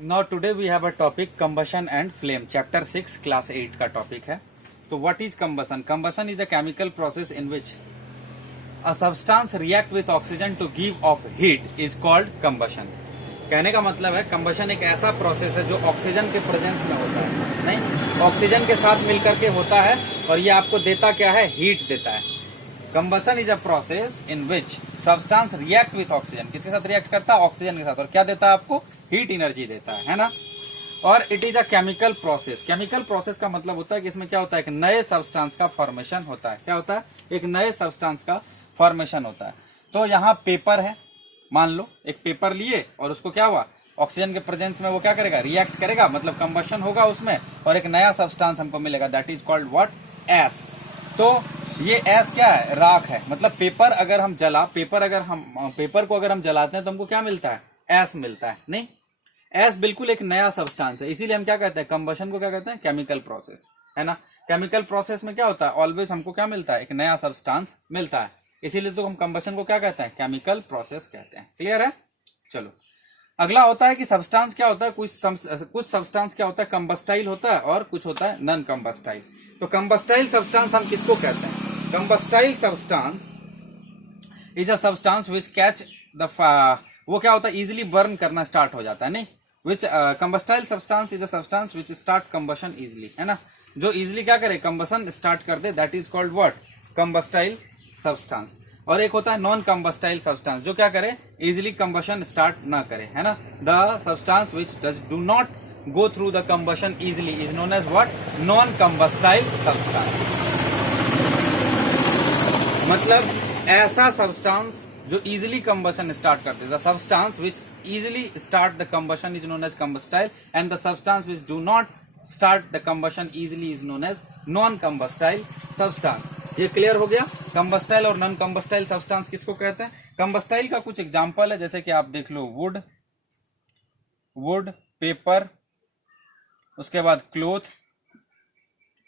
Now today we have a topic combustion and flame. Chapter 6 class 8 का topic है. तो what is combustion? Combustion is a chemical process in which a substance react with oxygen to give off heat is called combustion. कहने का मतलब है combustion एक ऐसा process है जो ऑक्सीजन के प्रेजेंस में होता है, नहीं ऑक्सीजन के साथ मिलकर के होता है और ये आपको देता क्या है, हीट देता है. Combustion is a process in which substance react with oxygen. किसके साथ रिएक्ट करता है, ऑक्सीजन के साथ, और क्या देता है आपको, हीट एनर्जी देता है ना. और it is a chemical process. Chemical process का मतलब होता है कि इसमें क्या होता है, एक नए सब्सटेंस का फॉर्मेशन होता है. क्या होता है, एक नए सब्सटेंस का फॉर्मेशन होता है. तो यहाँ पेपर है, मान लो एक पेपर लिए और उसको क्या हुआ, ऑक्सीजन के प्रेजेंस में वो क्या करेगा, रिएक्ट करेगा, मतलब कंबशन होगा उसमें और एक नया सब्सटेंस हमको मिलेगा, that is called what, S. तो ये एस क्या है, राख है. मतलब पेपर अगर हम पेपर को अगर हम जलाते हैं तो हमको क्या मिलता है, एस मिलता है. नहीं, एस बिल्कुल एक नया सब्सटेंस है. इसीलिए हम क्या कहते हैं, कंबशन को क्या कहते हैं, केमिकल प्रोसेस, है ना. केमिकल प्रोसेस में क्या होता है, ऑलवेज हमको क्या मिलता है, एक नया सब्सटेंस मिलता है. इसीलिए तो हम कंबशन को क्या कहते हैं, केमिकल प्रोसेस कहते हैं. क्लियर है. चलो अगला होता है कि सब्सटेंस क्या होता है, कुछ सब्सटेंस क्या होता है, कंबस्टाइल होता है और कुछ होता है नॉन कंबस्टाइल. तो कंबस्टाइल सब्सटेंस हम किसको कहते हैं, combustible substance is a substance which catch the, वो क्या होता है, इजिली बर्न करना स्टार्ट हो जाता है. नहीं, which combustible substance is a substance which start combustion easily, है ना, जो इजिली क्या करे, कंबशन स्टार्ट कर दे, that is called what, combustible substance. और एक होता है नॉन कंबस्टाइल सब्सटेंस, जो क्या करे, इजिली कंबशन स्टार्ट ना करे, है ना. The substance which do not go through the combustion easily is known as what, non combustible substance. मतलब ऐसा सब्सटेंस जो इजिली कंबशन स्टार्ट करते हैं. The substance which easily start the combustion is known as combustible and the substance which do not start the combustion easily is known as non combustible substance. ये clear हो गया. Combustible और non combustible substance किसको कहते हैं. Combustible का कुछ example है, जैसे कि आप देख लो, वुड, पेपर, उसके बाद क्लोथ,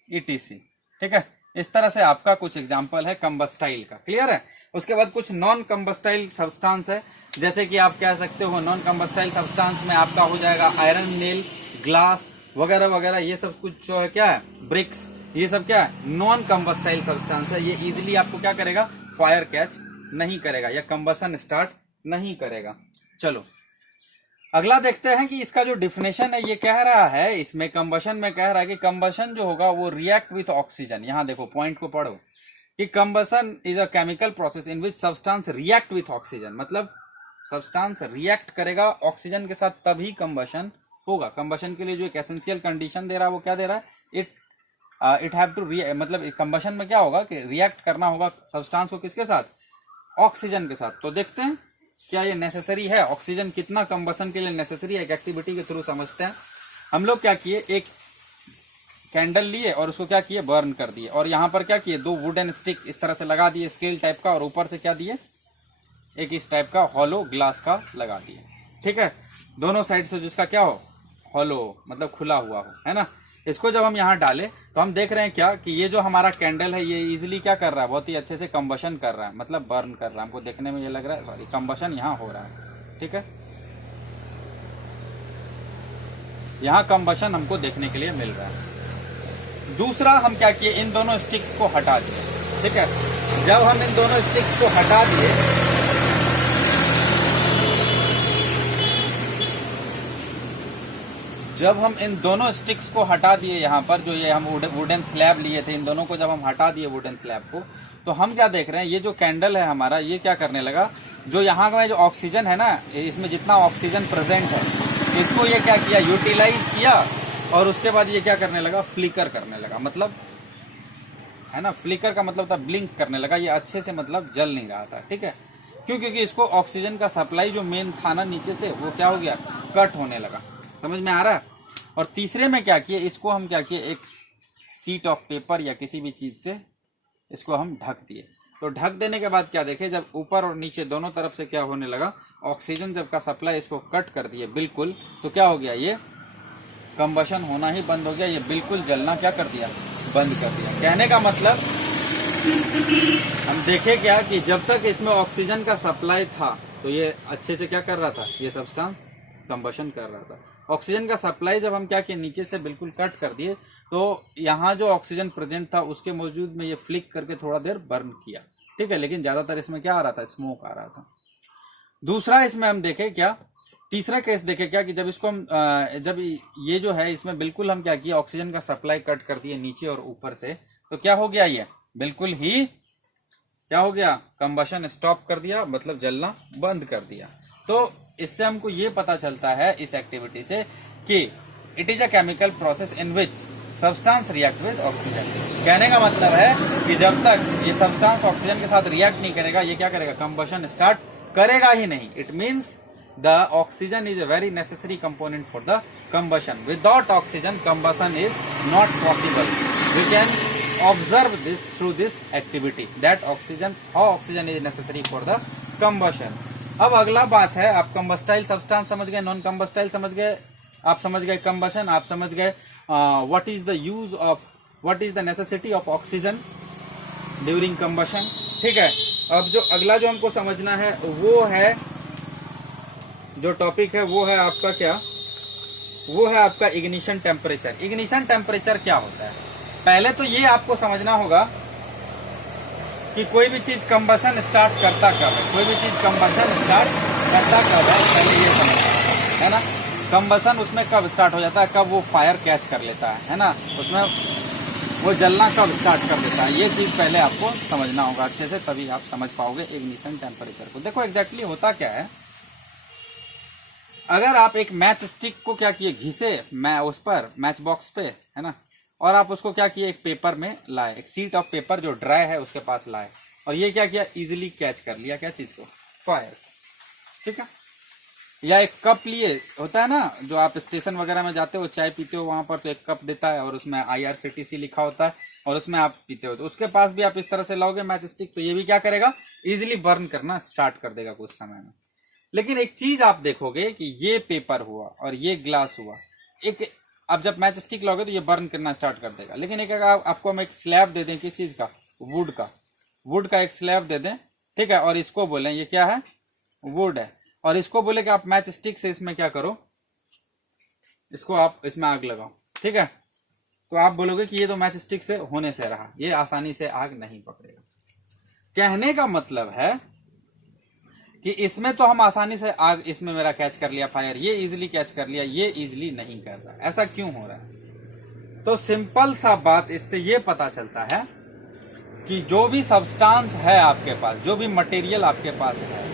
ईटीसी. ठीक है, इस तरह से आपका कुछ एग्जांपल है कंबस्टाइल का. क्लियर है. उसके बाद कुछ नॉन कंबस्टाइल सब्सटेंस है, जैसे कि आप कह सकते हो नॉन कंबस्टाइल सब्सटेंस में आपका हो जाएगा आयरन नेल, ग्लास वगैरह वगैरह. ये सब कुछ जो है क्या है, ब्रिक्स, ये सब क्या है, नॉन कंबस्टाइल सब्सटेंस है. ये इजिली आपको क्या करेगा, फायर कैच नहीं करेगा या कंबशन स्टार्ट नहीं करेगा. चलो अगला देखते हैं कि इसका जो डिफिनेशन है ये कह रहा है, इसमें कंबशन में कह रहा है कि कंबशन जो होगा वो रिएक्ट विथ ऑक्सीजन. यहां देखो पॉइंट को पढ़ो कि combustion is a chemical process in which substance react with oxygen. मतलब सब्सटेंस रिएक्ट करेगा ऑक्सीजन के साथ तभी कंबशन होगा. कंबशन के लिए जो एक एसेंशियल कंडीशन दे रहा है वो क्या दे रहा है, इट हैव टू, मतलब कंबशन में क्या होगा कि रिएक्ट करना होगा सब्सटेंस को किसके साथ, ऑक्सीजन के साथ. तो देखते हैं क्या ये नेसेसरी है, ऑक्सीजन कितना कंबशन के लिए नेसेसरी है. एक एक्टिविटी के थ्रू समझते हैं. हम लोग क्या किए, एक कैंडल लिए और उसको क्या किए, बर्न कर दिए, और यहां पर क्या किए, दो वुडन स्टिक इस तरह से लगा दिए, स्केल टाइप का, और ऊपर से क्या दिए, एक इस टाइप का हॉलो ग्लास का लगा दिए. ठीक है, दोनों साइड से जिसका क्या हो, हॉलो मतलब खुला हुआ हो, है ना. इसको जब हम यहाँ डाले तो हम देख रहे हैं क्या कि ये जो हमारा कैंडल है ये इजीली क्या कर रहा है, बहुत ही अच्छे से कंबशन कर रहा है, मतलब बर्न कर रहा है. हमको देखने में ये लग रहा है, सॉरी, कंबशन यहाँ हो रहा है. ठीक है, यहाँ कंबशन हमको देखने के लिए मिल रहा है. दूसरा हम क्या किए, इन दोनों स्टिक्स को हटा दिए. ठीक है, जब हम इन दोनों स्टिक्स को हटा दिए, जब हम इन दोनों स्टिक्स को हटा दिए, यहाँ पर जो ये हम वुडन स्लैब लिए थे, इन दोनों को जब हम हटा दिए वुडन स्लैब को, तो हम क्या देख रहे हैं, ये जो कैंडल है हमारा, ये क्या करने लगा, जो यहाँ का जो ऑक्सीजन है ना, इसमें जितना ऑक्सीजन प्रेजेंट है, इसको ये क्या किया, यूटिलाइज किया, और उसके बाद ये क्या करने लगा, फ्लिकर करने लगा. मतलब है ना, फ्लिकर का मतलब था ब्लिंक करने लगा. ये अच्छे से मतलब जल नहीं रहा था. ठीक है, क्यों, क्योंकि इसको ऑक्सीजन का सप्लाई जो मेन था ना नीचे से, वो क्या हो गया, कट होने लगा. समझ में आ रहा है. और तीसरे में क्या किए, इसको हम क्या किए, एक शीट ऑफ पेपर या किसी भी चीज से इसको हम ढक दिए. तो ढक देने के बाद क्या देखे, जब ऊपर और नीचे दोनों तरफ से क्या होने लगा, ऑक्सीजन जब का सप्लाई इसको कट कर दिए बिल्कुल, तो क्या हो गया, ये कंबशन होना ही बंद हो गया. ये बिल्कुल जलना क्या कर दिया, बंद कर दिया. कहने का मतलब हम देखे क्या कि जब तक इसमें ऑक्सीजन का सप्लाई था तो ये अच्छे से क्या कर रहा था, ये सब्सटेंस कंबशन कर रहा था. ऑक्सीजन का सप्लाई जब हम क्या किए, नीचे से बिल्कुल कट कर दिए, तो यहाँ जो ऑक्सीजन प्रेजेंट था उसके मौजूद में ये फ्लिक करके थोड़ा देर बर्न किया, ठीक है, लेकिन ज्यादातर इसमें क्या आ रहा था, स्मोक आ रहा था। दूसरा इसमें हम देखे क्या, तीसरा केस देखे क्या कि जब इसको हम जब ये जो है इसमें बिल्कुल हम क्या किया, ऑक्सीजन का सप्लाई कट कर दिए नीचे और ऊपर से, तो क्या हो गया, ये बिल्कुल ही क्या हो गया, कंबशन स्टॉप कर दिया, मतलब जलना बंद कर दिया। तो इससे हमको ये पता चलता है इस एक्टिविटी से कि it is a chemical process in which substance react with oxygen. कहने का मतलब है कि जब तक ये सब्सटेंस ऑक्सीजन के साथ रिएक्ट नहीं करेगा, ये क्या करेगा, कंबशन स्टार्ट करेगा ही नहीं। It means the oxygen is a very necessary component for the combustion. Without oxygen combustion is not possible. We can observe this through this activity that oxygen, how oxygen is necessary for the combustion. अब अगला बात है, आप combustible substance समझ गए, non combustible समझ गए, आप समझ गए कंबशन, आप समझ गए what is the use of, what is the necessity of oxygen during combustion, ठीक है। अब जो अगला जो हमको समझना है वो है, जो टॉपिक है वो है आपका क्या, वो है आपका इग्निशन टेम्परेचर। इग्निशन टेम्परेचर क्या होता है, पहले तो ये आपको समझना होगा कि कोई भी चीज कंबशन स्टार्ट करता कब है, कोई भी चीज कंबशन स्टार्ट करता कब है, पहले ये समझना है ना। कंबशन उसमें कब स्टार्ट हो जाता है, कब वो फायर कैच कर लेता है ना, उसमें वो जलना कब स्टार्ट कर देता है, ये चीज पहले आपको समझना होगा अच्छे से, तभी आप समझ पाओगे इग्निशन टेम्परेचर को। देखो एग्जैक्टली होता क्या है, अगर आप एक मैच स्टिक को क्या किए, घिसे मैं उस पर मैच बॉक्स पे, है ना, और आप उसको क्या किए, एक पेपर में लाए, एक सीट ऑफ पेपर जो ड्राई है उसके पास लाए, और ये क्या किया, इजीली कैच कर लिया क्या चीज को, फायर, ठीक है। या एक कप लिए, होता है ना, जो आप स्टेशन वगैरह में जाते हो चाय पीते हो, वहां पर तो एक कप देता है और उसमें IRCTC लिखा होता है और उसमें आप पीते हो, तो उसके पास भी आप इस तरह से लाओगे मैच स्टिक, तो ये भी क्या करेगा, इजिली बर्न करना स्टार्ट कर देगा कुछ समय में। लेकिन एक चीज आप देखोगे कि ये पेपर हुआ और ये ग्लास हुआ, एक अब जब मैच स्टिक लाओगे तो ये बर्न करना स्टार्ट कर देगा। लेकिन एक अगर आपको हम एक स्लैब दे दें, किस चीज का, वुड का एक स्लैब दे दें, ठीक है, और इसको बोलें ये क्या है, वुड है, और इसको बोले कि आप मैच स्टिक से इसमें क्या करो, इसको आप इसमें आग लगाओ, ठीक है, तो आप बोलोगे कि ये तो मैच स्टिक से होने से रहा, ये आसानी से आग नहीं पकड़ेगा। कहने का मतलब है कि इसमें तो हम आसानी से आग, इसमें मेरा कैच कर लिया फायर, ये इजीली कैच कर लिया, ये इजीली नहीं कर रहा, ऐसा क्यों हो रहा है। तो सिंपल सा बात इससे ये पता चलता है कि जो भी सब्सटेंस है आपके पास, जो भी मटेरियल आपके पास है,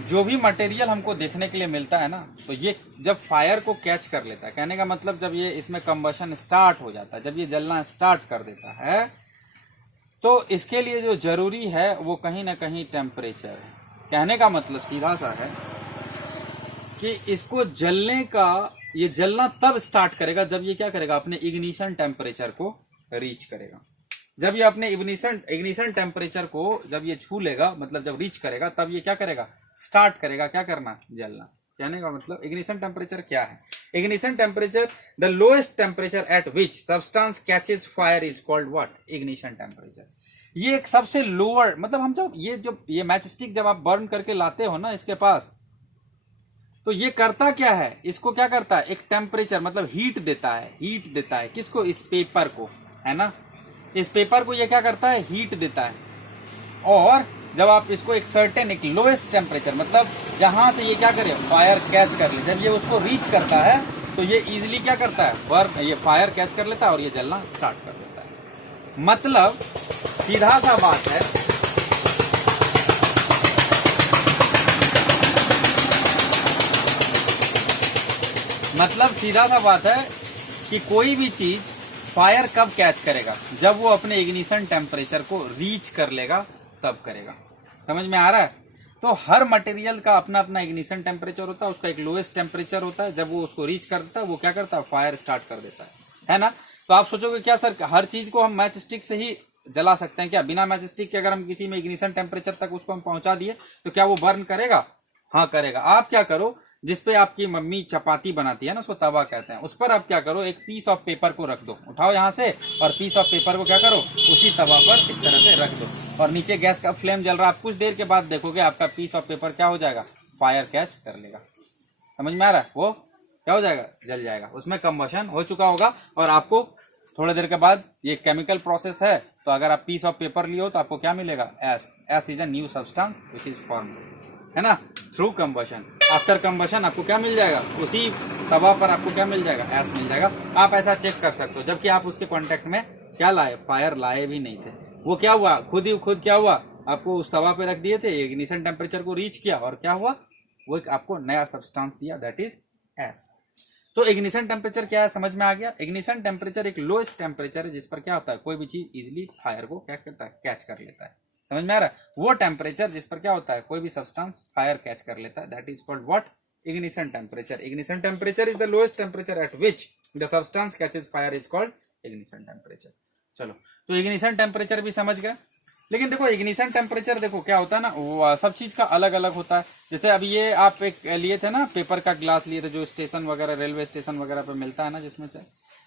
जो भी मटेरियल हमको देखने के लिए मिलता है ना, तो ये जब फायर को कैच कर लेता है, कहने का मतलब जब ये इसमें कंबशन स्टार्ट हो जाता है, जब ये जलना स्टार्ट कर देता है, तो इसके लिए जो जरूरी है वो कहीं ना कहीं टेम्परेचर है। कहने का मतलब सीधा सा है कि इसको जलने का, ये जलना तब स्टार्ट करेगा जब ये क्या करेगा, अपने इग्निशन टेम्परेचर को रीच करेगा। जब ये अपने इग्निशन टेम्परेचर को जब ये छू लेगा, मतलब जब रीच करेगा, तब ये क्या करेगा, स्टार्ट करेगा क्या करना, जलना। कहने का मतलब इग्निशन टेम्परेचर क्या है, ignition temperature, the lowest temperature at which substance catches fire is called what, ignition temperature. ये एक सबसे लोअर, मतलब हम जब ये मैच स्टिक जब आप बर्न करके लाते हो ना इसके पास, तो ये करता क्या है, इसको क्या करता है, एक टेम्परेचर मतलब हीट देता है किसको, इस पेपर को, है ना, इस पेपर को ये क्या करता है, हीट देता है। और जब आप इसको एक सर्टेन, एक लोएस्ट टेम्परेचर, मतलब जहां से ये क्या करे, फायर कैच कर ले, जब ये उसको रीच करता है तो ये इजीली क्या करता है, बर्न, ये फायर कैच कर लेता है और ये जलना स्टार्ट कर देता है। मतलब सीधा सा बात है, मतलब सीधा सा बात है कि कोई भी चीज फायर कब कैच करेगा, जब वो अपने इग्निशन टेम्परेचर को रीच कर लेगा तब करेगा। समझ में आ रहा है। तो हर मटेरियल का अपना अपना इग्निशन टेम्परेचर होता है, उसका एक लोएस्ट टेम्परेचर होता है, जब वो उसको रीच करता है वो क्या करता है, फायर स्टार्ट कर देता है ना। तो आप सोचोगे क्या सर हर चीज को हम मैच स्टिक से ही जला सकते हैं क्या, बिना मैच स्टिक के अगर हम किसी में इग्निशन टेम्परेचर तक उसको हम पहुंचा दिए तो क्या वो बर्न करेगा, हाँ करेगा। आप क्या करो, जिसपे आपकी मम्मी चपाती बनाती है ना, उसको तवा कहते हैं, उस पर आप क्या करो, एक पीस ऑफ पेपर को रख दो, उठाओ यहां से, और पीस ऑफ पेपर को क्या करो, उसी तवा पर इस तरह से रख दो, और नीचे गैस का फ्लेम जल रहा है, आप कुछ देर के बाद देखोगे आपका पीस ऑफ पेपर क्या हो जाएगा, फायर कैच कर लेगा। समझ में आ रहा है, वो क्या हो जाएगा, जल जाएगा, उसमें कंबशन हो चुका होगा। और आपको थोड़ी देर के बाद, ये केमिकल प्रोसेस है, तो अगर आप पीस ऑफ पेपर लियो तो आपको क्या मिलेगा, S is a new substance which is form, है ना, थ्रू कंबशन। आफ्टर कंबशन आपको क्या मिल जाएगा, उसी तवा पर आपको क्या मिल जाएगा, एस मिल जाएगा। आप ऐसा चेक कर सकते हो, जबकि आप उसके कांटेक्ट में क्या लाए, फायर लाए भी नहीं थे। वो क्या हुआ, खुद क्या हुआ, आपको उस तवा पे रख दिए थे, इग्निशन टेम्परेचर को रीच किया और क्या हुआ, वो एक आपको नया सब्सटेंस दिया, दैट इज एस। तो इग्निशन टेम्परेचर क्या है, समझ में आ गया। इग्निशन टेम्परेचर एक लोएस्ट टेम्परेचर है जिस पर क्या होता है, कोई भी चीज इजिली फायर को क्या करता है, कैच कर लेता है। समझ में आ रहा है, वो टेम्परेचर जिस पर क्या होता है, कोई भी सब्सटेंस फायर कैच कर लेता है, that is called what, ignition temperature. Ignition temperature is the lowest temperature at which the substance catches fire is called ignition temperature. चलो, तो इग्निशन टेम्परेचर भी समझ गए। लेकिन देखो इग्निशन टेम्परेचर देखो क्या होता है ना, वो सब चीज का अलग अलग होता है। जैसे अभी ये आप एक लिए थे ना, पेपर का ग्लास लिए थे, जो स्टेशन वगैरह, रेलवे स्टेशन वगैरह पे मिलता है ना, जिसमें से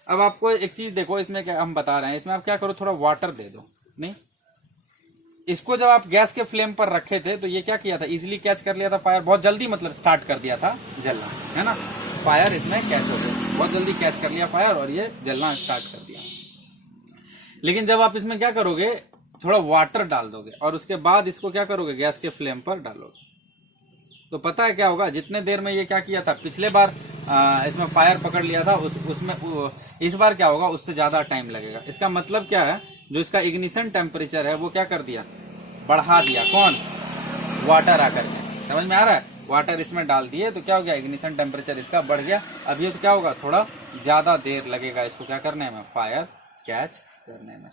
अब आपको एक चीज देखो, इसमें क्या हम बता रहे हैं, इसमें आप क्या करो, थोड़ा वाटर दे दो। नहीं, इसको जब आप गैस के फ्लेम पर रखे थे तो ये क्या किया था, इजिली कैच कर लिया था फायर, बहुत जल्दी मतलब स्टार्ट कर दिया था जलना, है ना, फायर इसमें कैच हो गया, बहुत जल्दी कैच कर लिया फायर और ये जलना स्टार्ट कर दिया। लेकिन जब आप इसमें क्या करोगे, थोड़ा वाटर डाल दोगे और उसके बाद इसको क्या करोगे, गैस के फ्लेम पर डालोगे, तो पता है क्या होगा, जितने देर में ये क्या किया था, पिछले बार इसमें फायर पकड़ लिया था, उसमें इस बार क्या होगा, उससे ज्यादा टाइम लगेगा। इसका मतलब क्या है, जो इसका इग्निशन टेम्परेचर है वो क्या कर दिया, बढ़ा दिया, कौन, वाटर आकर के। समझ में आ रहा है, वाटर इसमें डाल दिए तो क्या हो गया, इग्निशन टेम्परेचर इसका बढ़ गया। अब ये तो क्या होगा, थोड़ा ज्यादा देर लगेगा इसको क्या करने में, फायर कैच करने में।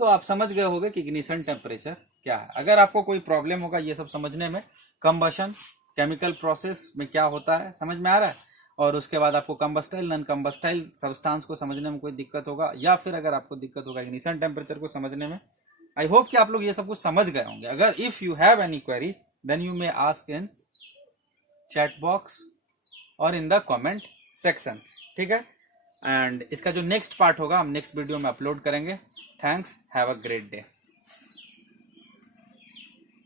तो आप समझ गए होंगे कि इग्निशन टेम्परेचर क्या है। अगर आपको कोई प्रॉब्लम होगा ये सब समझने में, कंबशन केमिकल प्रोसेस में क्या होता है समझ में आ रहा है, और उसके बाद आपको कंबस्टाइल नॉन कंबस्टाइल सब्सटेंस को समझने में कोई दिक्कत होगा, या फिर अगर आपको दिक्कत होगा इग्निशन टेम्परेचर को समझने में, आई होप कि आप लोग ये सब कुछ समझ गए होंगे। अगर if you have any query then you may ask in chat box और इन द कमेंट सेक्शन, ठीक है। एंड इसका जो नेक्स्ट पार्ट होगा हम नेक्स्ट वीडियो में अपलोड करेंगे। Thanks, have a great day.